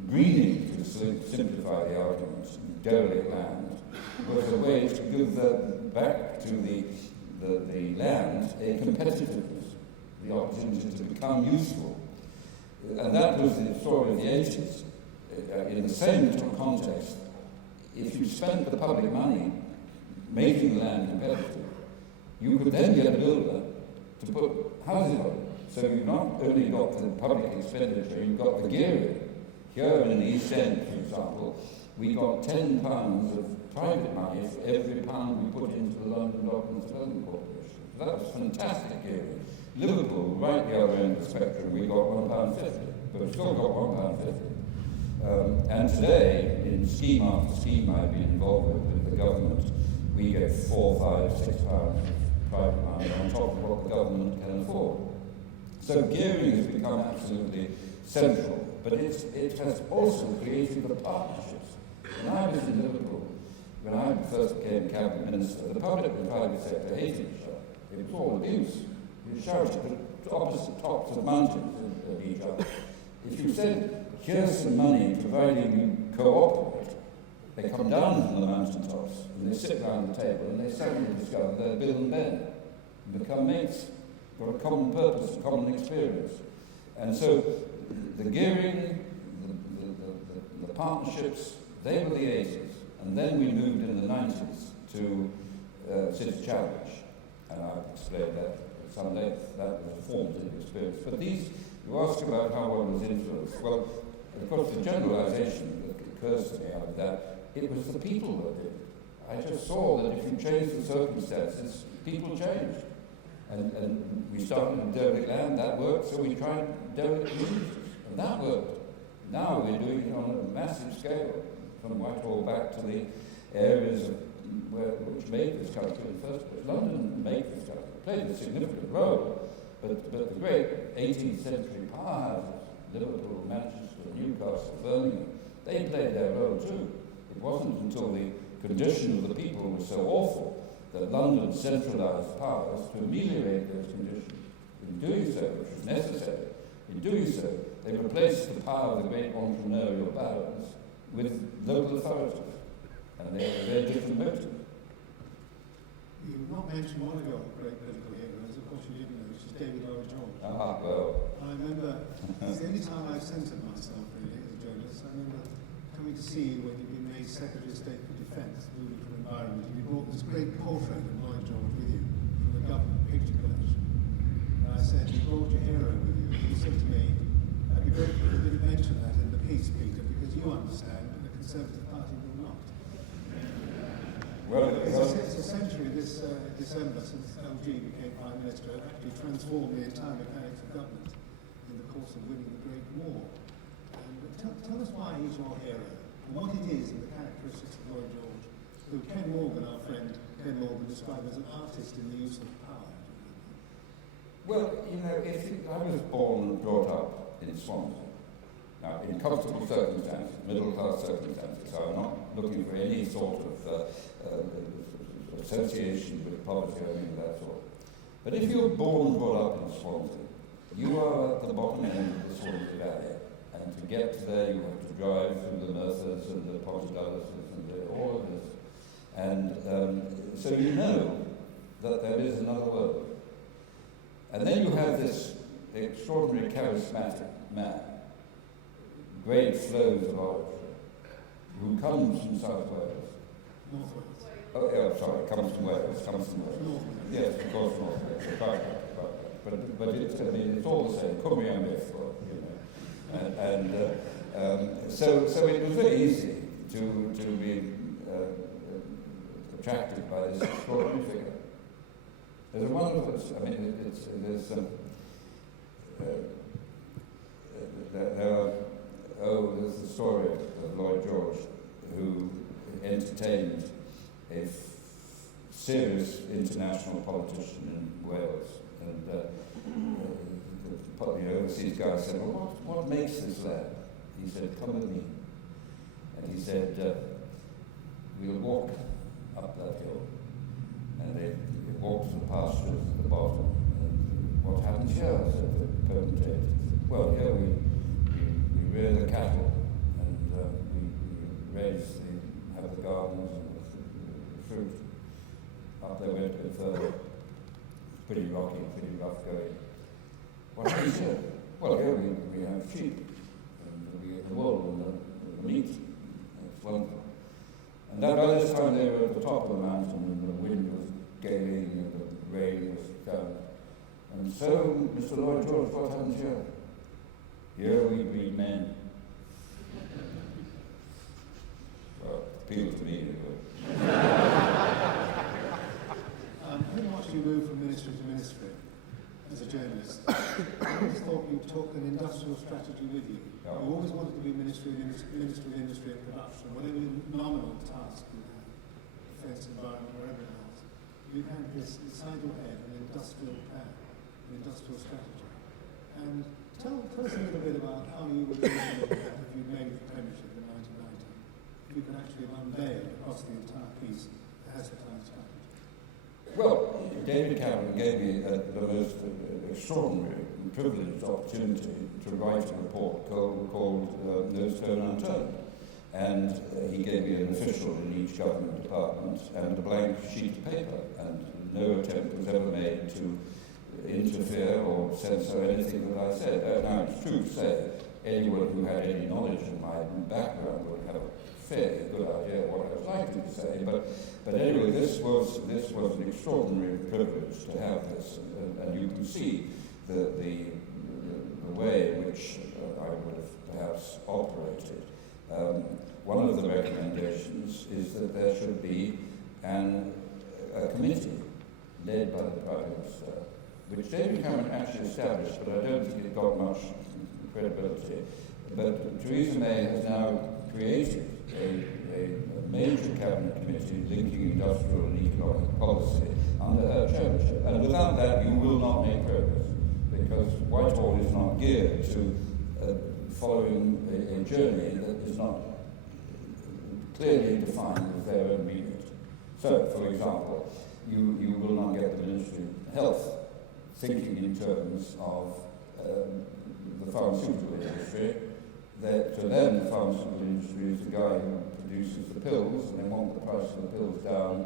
greening, to simplify the argument, derelict land, was a way to give back to the land a competitiveness, the opportunity to become useful. And that was the story of the 80s. In the same context, if you spent the public money making the land competitive, you could then get a builder to put houses on it. So you've not only got the public expenditure, you've got the gearing. Here in the East End, for example, we got £10 of private money for every pound we put into the London Docklands Development Corporation. That was fantastic gearing. Liverpool, right the other end of the spectrum, we got £1.50, but we've still got £1.50. And today, in scheme after scheme I've been involved with the government, we get £4, £5, £6 of private money on top of what the government can afford. So gearing has become absolutely central, but it has also created the partnerships. When I was in Liverpool, when I first became cabinet minister, the public and private sector hated each other. It was all abuse. you shouted at opposite tops of mountains at each other. If you said, here's some money providing you cooperate, they come down from the mountaintops and they sit round the table and they suddenly discover they're Bill and Ben and become mates, got a common purpose, a common experience. And so the gearing, the partnerships, they were the 80s, and then we moved in the 90s to City Challenge, and I've explained that at some length. That was a formative experience. But these, you ask about how one was influenced. Well, of course, the generalization that occurs to me out of that, it was the people that did it. I just saw that if you change the circumstances, people changed. And we started in derelict land, that worked, so we tried derelict communities, and that worked. Now we're doing it on a massive scale, from Whitehall back to the areas which made this country in the first place. London made this country, played a significant role, but the great 18th century powerhouses, Liverpool, Manchester, Newcastle, Birmingham, they played their role too. It wasn't until the condition of the people was so awful that London centralised powers to ameliorate those conditions. In doing so, which was necessary, in doing so, they replaced the power of the great entrepreneurial barons with local authorities, and they had a very different motive. You've not mentioned one of your great political heroes, of course you didn't know, which is David Lloyd George. Well. I remember, it's the only time I've censored myself really as a journalist. I remember coming to see you when you'd been made Secretary of State for Defence, moving for Environment, and you brought this great portrait of Lloyd George with you from the government picture collection. And I said, you brought your hero with you. And he said to me, I'd be grateful if you didn't mention that in the piece, Peter, because you understand, but the Conservative Party will not. Well, it's a century this December since LG became Prime Minister and actually transformed the entire mechanics of government in the course of winning the Great War. And tell us why he's your hero, and what it is in the characteristics of Lloyd George, who Ken Morgan, our friend Ken Morgan, described as an artist in the use of power. Well, you know, I was born and brought up in Swansea. Now, in comfortable circumstances, middle-class circumstances, so I'm not looking for any sort of association with poverty or anything of that sort. But if you're born and brought up in Swansea, you are at the bottom end of the Swansea Valley, and to get there you have to drive through the Merthers and the Pontidaluses and all of this. And so you know that there is another world. And then you have this extraordinary charismatic man, great flows of oratory, who comes from South Wales. North Wales. Oh, yeah, sorry, comes from Wales. Yes, of course, North Wales. Right. But it's, I mean, it's all the same. Cymru am Beth, you know. And so it was very easy to be attracted by this extraordinary figure. There's a wonderful, I mean, there's the story of Lloyd George, who entertained a serious international politician in Wales, and the overseas guy said, well, what makes this lad? He said, come with me. And he said, we'll walk up that hill. And they walked to the pastures at the bottom. And what happens here? Said the potentate. Well, here we rear the cattle, and we have the gardens and the fruit. Up there went a bit further. Pretty rocky, pretty rough going. What happens here? Well, here we have sheep, and we have the wool and the meat. That's wonderful. And by this time they were at the top of the mountain, and the wind was galing, and the rain was coming. And so, Mr. Lloyd George, what happens here? Here we breed men. Well, appeal to me anyway. Having watched you move from ministry to ministry as a journalist, I always thought you took an industrial strategy with you. Yeah. You always wanted to be Ministry of Industry and Production, whatever nominal task you had, defence, environment, or everything else. You had this inside your head, an industrial plan, an industrial strategy. And tell us a little bit about how you would do that if you made the premiership in 1990. If you can actually unveil across the entire piece the Heseltine strategy. Well, David Cameron gave me the most extraordinary and privileged opportunity to write a report called No Stone Unturned. And he gave me an official in each government department and a blank sheet of paper, and no attempt was ever made to interfere or censor anything that I said. Now, it's true to say anyone who had any knowledge of my background would have a fairly good idea of what I was likely to say, but anyway, this was an extraordinary privilege to have this, and you can see the way in which I would have perhaps operated. One of the recommendations is that there should be a committee led by the Prime Minister, which David Cameron actually established, but I don't think it got much credibility. But Theresa May has now created a major cabinet committee linking industrial and economic policy under her chairmanship. And without that, you will not make progress, because Whitehall is not geared to following a journey that is not clearly defined with their own remit. So, for example, you will not get the Ministry of Health thinking in terms of the pharmaceutical industry. To them, the pharmaceutical industry is the guy who produces the pills, and they want the price of the pills down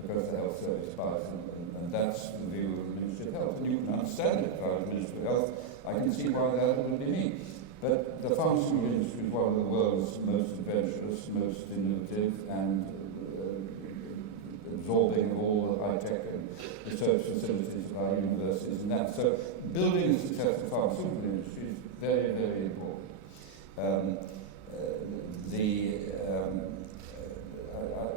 because the health service buys them, and that's the view of the Ministry of Health. And you can understand it. If I was Minister of Health, I can see why that would be me. But the pharmaceutical industry is one of the world's most adventurous, most innovative, and absorbing of all the high-tech and research facilities of our universities and that. So building a successful pharmaceutical industry is very, very important.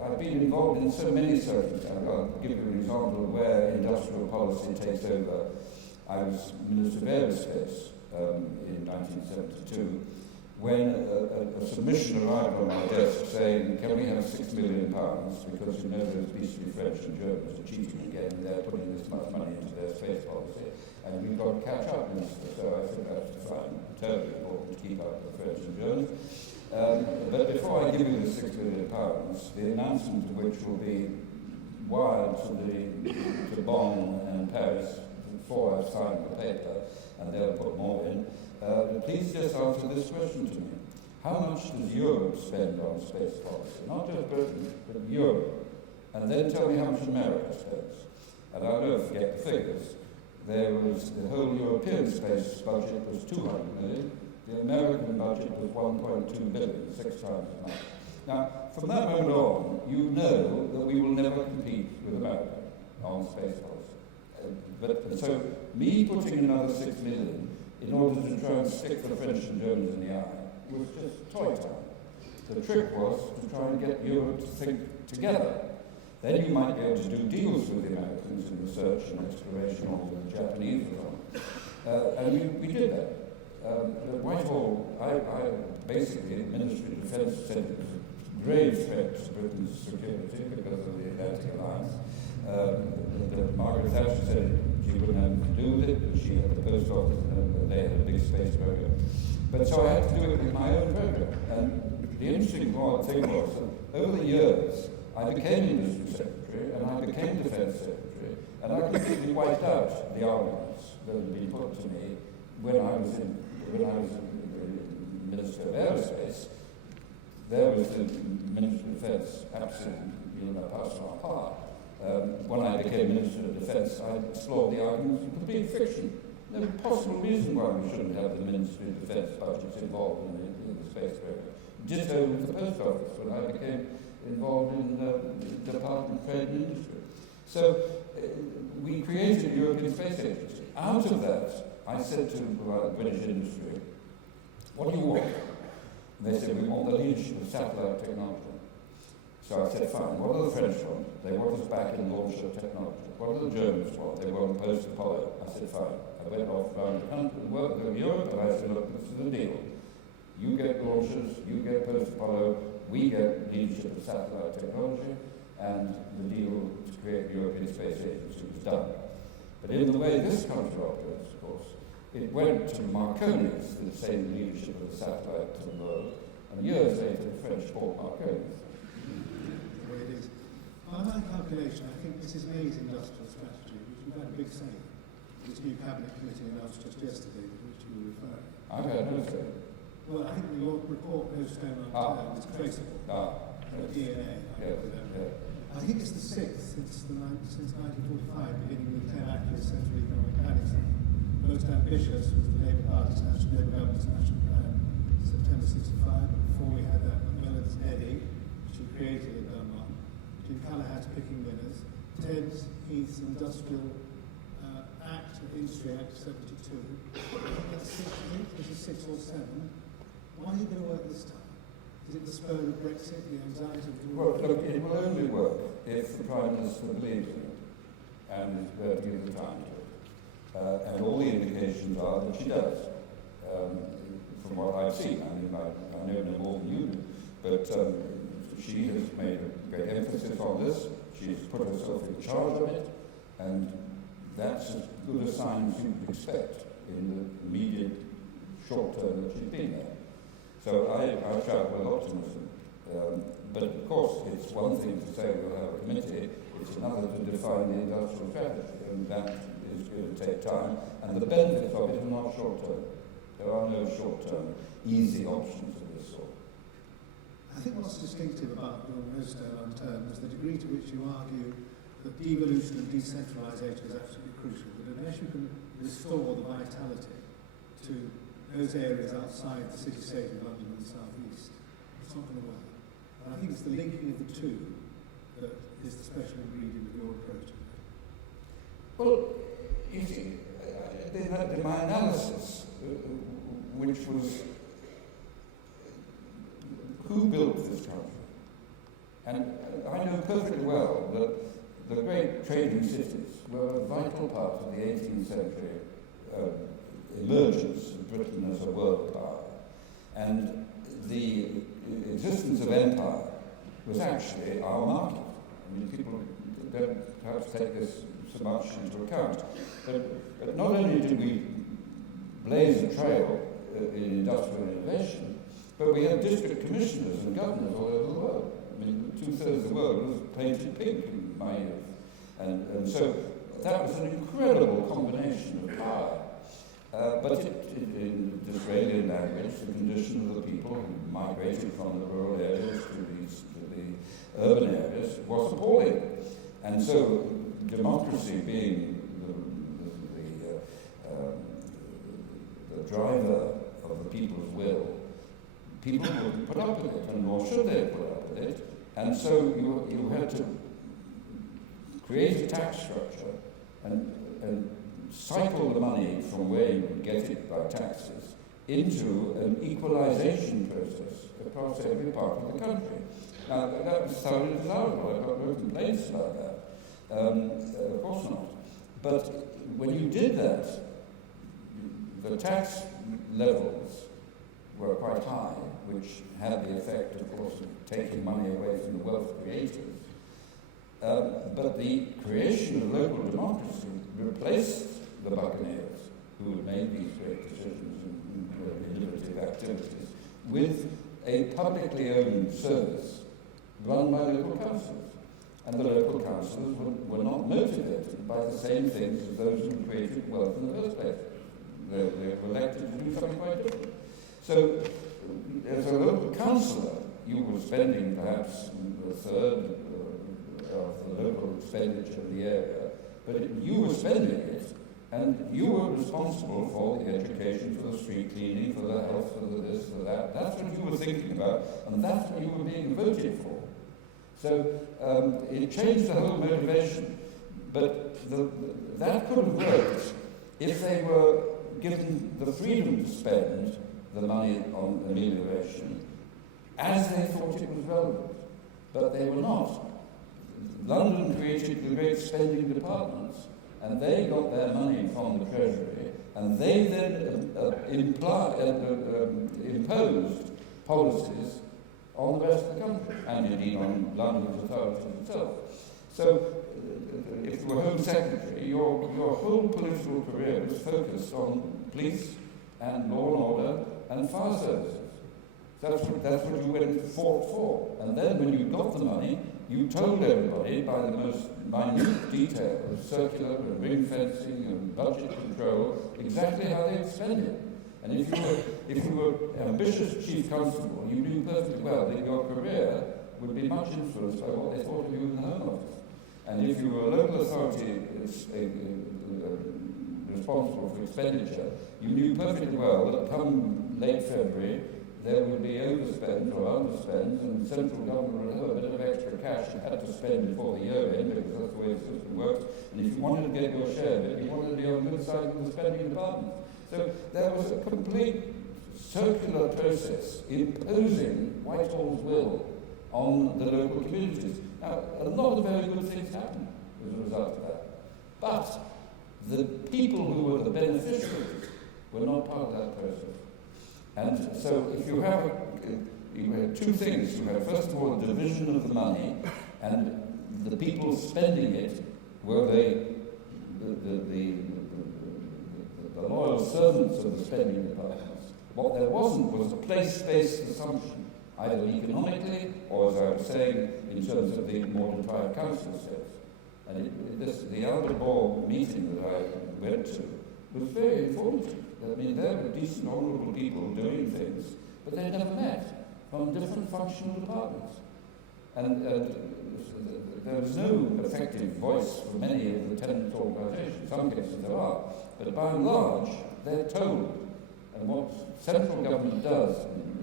I've been involved in so many circles. I'll give you an example of where industrial policy takes over. I was Minister of Aerospace in 1972, when a submission arrived on my desk saying, can we have £6 million, because you know those beastly French and Germans are cheating again, and they're putting this much money into their space policy, and we've got to catch up, Minister. So I said, that's fine, terribly important to keep up with the French and Germans. But before I give you the £6 million, the announcement of which will be wired to Bonn and Paris before I've signed the paper, and they'll put more in. Please just answer this question to me. How much does Europe spend on space policy? Not just Britain, but Europe. And then tell me how much America spends. And I'll never forget the figures. There was the whole European space budget was 200 million. The American budget was 1.2 billion, 6 times as much. Now, from that moment on, you know that we will never compete with America on space policy. So me putting another 6 million in order to try and stick the French and Germans in the eye was just toy time. The trick was to try and get Europe to think together. Then you might be able to do deals with the Americans in research and exploration, or with the Japanese and so on. And we did that. At Whitehall, I basically, the Ministry of Defence said it was a grave threat to Britain's security because of the Atlantic Alliance. Margaret Thatcher said she wouldn't have anything to do with it, but she had the post office and they had a big space program. But so I had to do it with my own program. And the interesting thing was that over the years, I became Industry Secretary and I became Defence Secretary, and I completely wiped out the arguments that had been put to me when I was Minister of Aerospace. There was the Minister of Defence absolutely passed on par. When I became Minister of Defence, I explored the arguments of complete fiction. No possible reason why we shouldn't have the Ministry of Defence budgets involved in the space program. Ditto with the Post Office when I became involved in the Department of Trade and Industry. So we created a European Space Agency. Out of that, I said to the British industry, what do you want? And they said, we want the leadership of satellite technology. So I said, fine, what do the French want? They want us back in launcher technology. What do the Germans want? They want post-Apollo. I said, fine. I went off around the country, worked with Europe, and I said, look, this is the deal. You get launchers, you get post-Apollo, we get leadership of satellite technology, and the deal to create the European Space Agency was done. But in the way this country operates, of course, it went to Marconi for the same leadership of the satellite to the world, and years later the French bought Marconi. By my calculation, I think this is May's industrial strategy, which we've had a big say in. This new cabinet committee announced just yesterday, to which you were referring. I've heard no say. Well, I think your report, No Stone Unturned, is traceable. DNA. I think it's the sixth since 1945, beginning with 10 accurate central economic planning. The most ambitious was the Labour Party's Labour Government's National Plan, September 65. But before we had that, Macmillan's Eddy, which he created in Dunlop, Jim Callaghan's Picking Winners, Ted's Heath's Industrial Act, Industry Act 72. That's 6, I think. This is 6 or 7. Why are you going to work this time? Is it the spur of Brexit, the anxiety of the Well, look, it will only work if the Prime Minister believes in it and is prepared to give the time to it. And all the indications are that she does, from what I've seen. I mean, I know no more than you do, but she has made a great emphasis on this. She's put herself in charge of it, and that's as good a sign as you would expect in the immediate short term that she's been there. So I travel with optimism. But of course, it's one thing to say we'll have a committee, it's another to define the industrial strategy, and that is going to take time. And the benefits of it are not short term. There are no short term, easy options of this sort. I think what's distinctive about your No Stone Unturned is the degree to which you argue that devolution and decentralisation is absolutely crucial, that unless you can restore the vitality to those areas outside the city-state of London and the South East, it's not going to work. And I think it's the linking of the two that is the special ingredient of your approach. Well, you see, my analysis, which was who built this country, and I know perfectly well that the great trading cities were a vital part of the 18th century emergence of Britain as a world power. And the existence of empire was actually our market. I mean, people don't perhaps take this so much into account. But not only did we blaze a trail in industrial innovation, but we had district commissioners and governors all over the world. I mean, 2/3 of the world was painted pink in my youth. And so that was an incredible combination of power. But in the Australian language, the condition of the people who migrated from the rural areas to the urban areas was appalling. And so democracy being the driver of the people's will, people would put up with it, and nor should they put up with it. And so you had to create a tax structure and cycle the money from where you would get it by taxes into an equalisation process across every part of the country. Now, that was thoroughly desirable. I've got no complaints about that. Of course not. But when you did that, the tax levels were quite high, which had the effect, of course, of taking money away from the wealth creators. But the creation of local democracy replaced the buccaneers, who had made these great decisions and innovative activities, with a publicly owned service run by local councils. And the local councils were not motivated by the same things as those who created wealth in the first place. They were elected to do something quite different. So, as a local councillor, you were spending perhaps a third of the local expenditure of the area, but you were spending it, and you were responsible for the education, for the street cleaning, for the health, for the this, for that. That's what you were thinking about, and that's what you were being voted for. So it changed the whole motivation. But that could have worked if they were given the freedom to spend the money on amelioration as they thought it was relevant. But they were not. London created the great spending departments, and they got their money from the Treasury, and they then imposed policies on the rest of the country, and indeed on London's authorities itself. So, if you were Home Secretary, your whole political career was focused on police and law and order and fire services. That's what you went and fought for. And then when you got the money, you told everybody by the most minute detail of circular and ring fencing and budget control exactly how they'd spend it. And if you were ambitious chief constable, you knew perfectly well that your career would be much influenced by what they thought of you in the Home Office. And if you were a local authority responsible for expenditure, you knew perfectly well that come late February, there would be overspend or underspend, and the central government would have a bit of extra cash it had to spend before the year end, because that's the way the system works. And if you wanted to get your share of it, you wanted to be on the good side of the spending department. So there was a complete circular process imposing Whitehall's will on the local communities. Now, a lot of very good things happened as a result of that. But the people who were the beneficiaries were not part of that process. And so if you have two things. You have, first of all, a division of the money, and the people spending it were the loyal servants of the spending departments. What there wasn't was a place-based assumption, either economically or, as I was saying, in terms of the more deprived council estates. And the Albert Hall meeting that I went to was very informative. I mean, there were decent, honourable people doing things, but they never met from different functional departments. And there was no effective voice for many of the tenant organisations. In some cases there are, but by and large, they're told. And what central government does,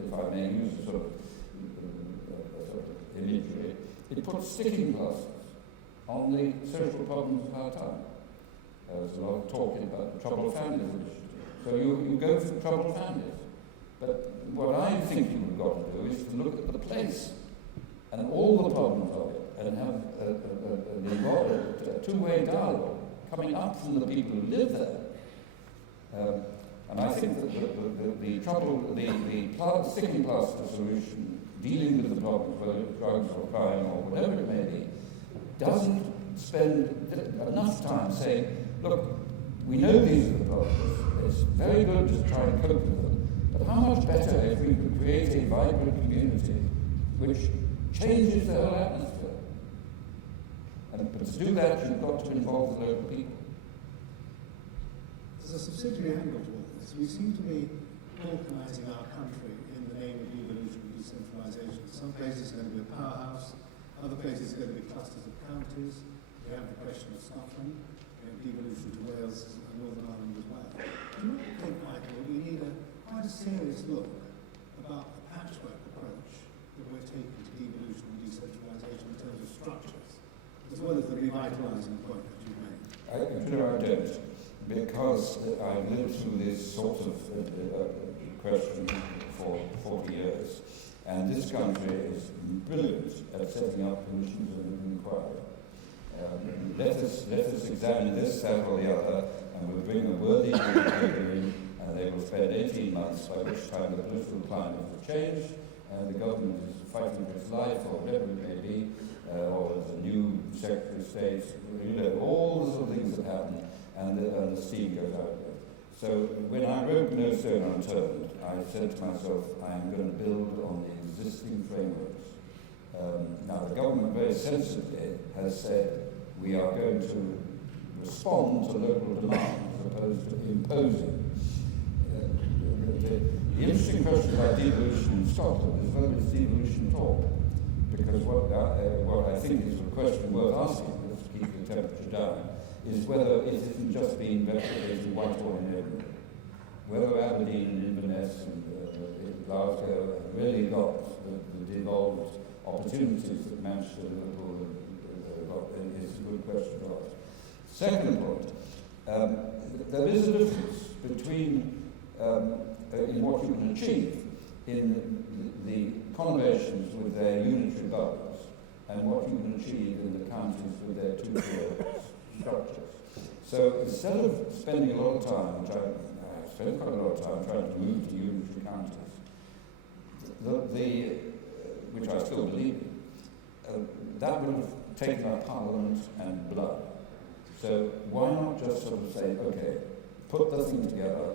if I may use a sort of imagery, it puts sticking plasters on the social problems of our time. There's a lot of talk about the troubled families initiative. So you go for troubled families. But what I think you've got to do is to look at the place and all the problems of it and have a two-way dialogue coming up from the people who live there. And I think that the sticking plaster solution, dealing with the problems, whether it's drugs or crime or whatever it may be, doesn't spend enough time saying, look, we know these are the problems. It's very good to try and cope with them. But how much better if we could create a vibrant community which changes the whole atmosphere? But to do that, you've got to involve the local people. There's a subsidiary angle to all this. We seem to be organising our country in the name of devolution and decentralisation. Some places are going to be a powerhouse, other places are going to be clusters of counties. We have the question of Scotland, we have devolution to Wales and Northern Ireland as well. Do you not think, Michael, that we need quite a serious look about the patchwork approach that we're taking to devolution and decentralisation in terms of structures, as well as the revitalising point that you made? I don't, because I've lived through this sort of question for 40 years, and this country is brilliant at setting up commissions of inquiry. Let us examine this, that, or the other, and we'll bring a worthy paper in, and they will spend 18 months, by which time the political climate has changed, and the government is fighting for its life, or whatever it may be, or there's a new Secretary of State, all the sort of things that happen, and the steam goes out of it. So when I wrote No Stone Unturned, I said to myself, I am going to build on the existing frameworks. Now the government very sensibly has said we are going to respond to local demand as opposed to imposing. The interesting question about devolution in Scotland is whether it's devolution at all. Because what I think is a question worth asking, just to keep the temperature down, is whether it isn't just being replicated in Whitehall and Edinburgh. Whether Aberdeen and Inverness and Glasgow have really got the devolved opportunities that Manchester and Liverpool got is a good question to ask. Second point, there is a difference between in what you can achieve in the conurbations with their unitary boroughs and what you can achieve in the counties with their two-tier structures. So instead of spending a lot of time I spent quite a lot of time trying to move to unitary counties, which I still believe in, that would have taken up Parliament and blood. So why not just sort of say, okay, put the thing together,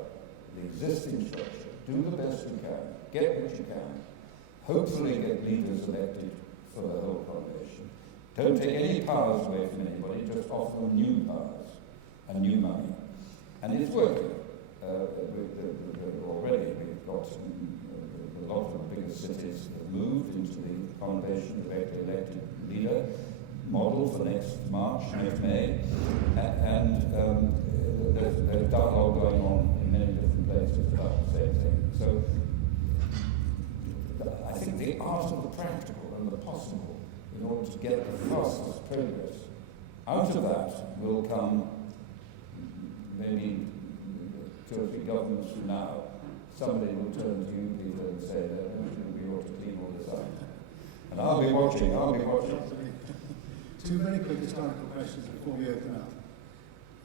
the existing structure, do the best you can, get what you can, hopefully get leaders elected for the whole foundation. Don't take any powers away from anybody, just offer them new powers and new money. And it's working. Already we've got a lot of the biggest cities have moved into the foundation elected leader model for next May, and there's dialogue going on in many different places about the same thing. So I think the art of the practical and the possible, in order to get the fastest progress, out of that will come maybe 2 or 3 governments from now. Somebody will turn to you, Peter, and say that we ought to clean all this up. And I'll be watching. 2 very quick historical questions before we open up.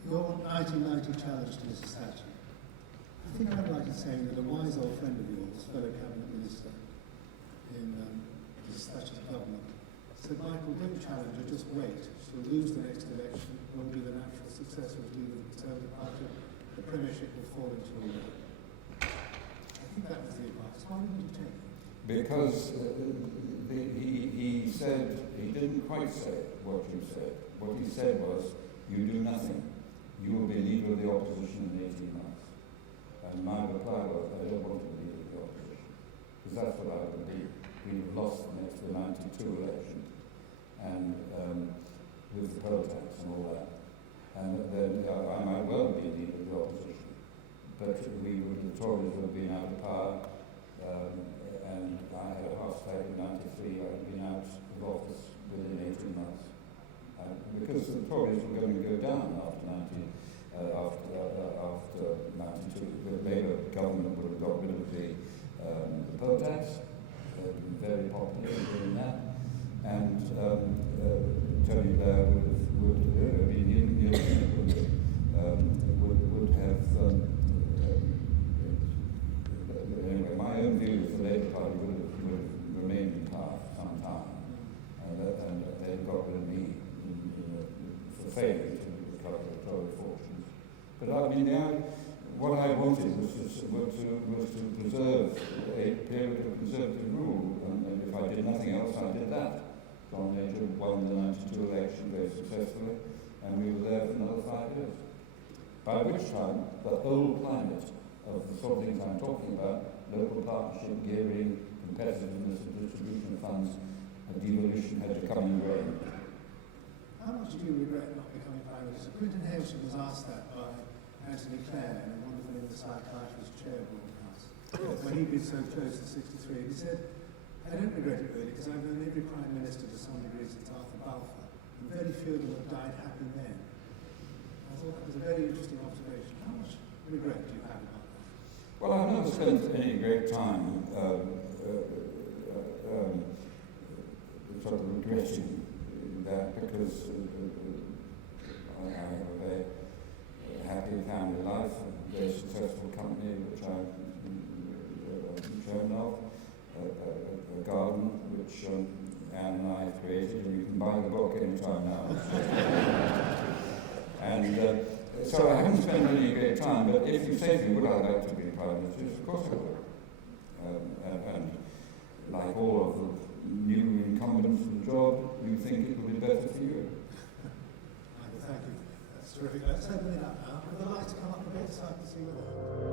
Your 1990 challenge to Mr. Thatcher. I think I'm right in saying that a wise old friend of yours, fellow cabinet minister in Mrs. Thatcher's government, said, Michael, don't challenge her, just wait. She'll lose the next election, won't be the natural successor of the Conservative Party, the Premiership will fall into your lap. I think that was the advice. Why didn't you take it? Because he said, he didn't quite say what you said. What he said was, you do nothing. You will be leader of the opposition in 18 months. And my reply was, I don't want to be leader of the opposition. Because that's what I would be. We have lost the 92 election. And with the poll tax and all that. And then I might well be leader of the opposition. But the Tories would have been out of power. And I had a house fight in 93. I had been out of office within 18 months. Because the Tories were going to go down after 92. The Labour government would have got rid of the poll tax. They'd been very popular in doing that. And Tony Blair would have anyway, my own view is the Labour Party would have remained in power for some time, and they got rid of me for failing to recover the Tory fortunes. But I mean, what I wanted was to preserve a period of Conservative rule, and if I did nothing else, I did that. John Major won the 92 election very successfully, and we were there for another 5 years. By which time, the whole climate of the sort of things I'm talking about, local partnership, gearing, competitiveness of distribution of funds, and devolution had to come in reign. How much do you regret not becoming Prime Minister? Quinton Hailsham was asked that by Anthony Clare in a wonderful In the Psychiatrist's Chair broadcast, when he'd been so close to 63. He said, I don't regret it really, because I've known every Prime Minister to some degree since Arthur Balfour, and very few of them have died happy men. I thought that was a very interesting observation. How much regret do you have about that? Well, I've never spent any great time sort of regretting that, because I have a very happy family life, a very successful company which I'm chairman of, a garden which Anne and I created, and you can buy the book anytime now. And so I haven't spent any great time, but if you say to me, would I like to be Prime Minister? Of course I would. And like all of the new incumbents in the job, you think it will be better for you. Thank you. That's terrific. Let's open it up now. Would the lights come up a bit so I can see where they are?